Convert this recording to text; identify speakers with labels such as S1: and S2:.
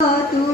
S1: Oh,